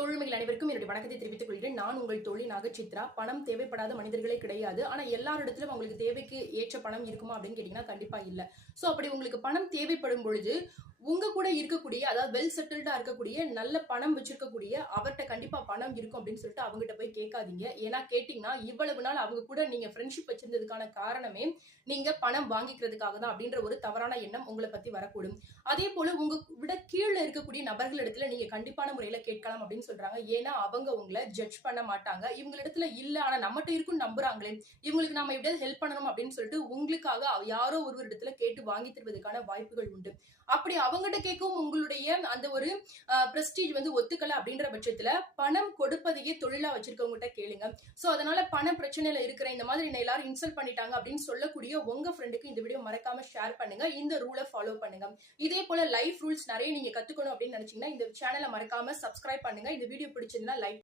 தோழமைகள் அனைவருக்கும் என்னுடைய வணக்கத்தை தெரிவித்துக் கொள்கிறேன். நான் உங்கள் தோழி நாகசித்ரா. பணம் தேவைப்படாத மனிதர்களே கிடையாது. ஆனா எல்லாரிடத்திலும் உங்களுக்கு தேவைக்கு ஏற்ற பணம் இருக்குமா அப்படின்னு கேட்டீங்கன்னா கண்டிப்பா இல்ல. சோ அப்படி உங்களுக்கு பணம் தேவைப்படும் பொழுது உங்க கூட இருக்கக்கூடிய, அதாவது வெல் செட்டில்டா இருக்கக்கூடிய, நல்ல பணம் வச்சிருக்கக்கூடிய அவர்ட்ட கண்டிப்பா பணம் இருக்கும் அப்படின்னு சொல்லிட்டு அவங்ககிட்ட போய் கேட்காதீங்க. ஏன்னா கேட்டீங்கன்னா இவ்வளவு நாள் அவங்க கூட நீங்க ஃப்ரெண்ட்ஷிப் வச்சிருந்ததுக்கான காரணமே நீங்க பணம் வாங்கிக்கிறதுக்காக தான் அப்படின்ற ஒரு தவறான எண்ணம் உங்களை பத்தி வரக்கூடும். அதே போல உங்க விட கீழ இருக்கக்கூடிய நபர்களிடத்துல நீங்க கண்டிப்பான முறையில கேட்கலாம் அப்படின்னு சொல்றாங்க. ஏன்னா அவங்க உங்களை ஜட்ஜ் பண்ண மாட்டாங்க. இவங்களிடத்துல இல்ல ஆனா நம்மட்ட இருக்குன்னு நம்புறாங்களே, இவங்களுக்கு நாம எப்படியாவது ஹெல்ப் பண்ணணும் அப்படின்னு சொல்லிட்டு உங்களுக்காக யாரோ ஒருவரிடத்துல கேட்டு வாங்கி தருவதற்கான வாய்ப்புகள் உண்டு. அப்படி அவங்ககிட்ட கேட்கவும் உங்களுடைய அந்த ஒரு பிரஸ்டீஜ் வந்து ஒத்துக்கல அப்படின்ற பட்சத்துல பணம் கொடுப்பதையே தொழிலா வச்சிருக்கவங்ககிட்ட கேளுங்க. சோ அதனால பண பிரச்சனையில இருக்கிற இந்த மாதிரி என்ன எல்லாரும் இன்சல்ட் பண்ணிட்டாங்க அப்படின்னு சொல்லக்கூடிய உங்க ஃப்ரெண்டுக்கு இந்த வீடியோ மறக்காம ஷேர் பண்ணுங்க. இந்த ரூலை ஃபாலோ பண்ணுங்க. இதே போல லைஃப் ரூல்ஸ் நிறைய நீங்க கத்துக்கணும் அப்படின்னு நினைச்சீங்கன்னா இந்த சேனலை மறக்காம சப்ஸ்கிரைப் பண்ணுங்க. இந்த வீடியோ பிடிச்சிருந்தா லைக்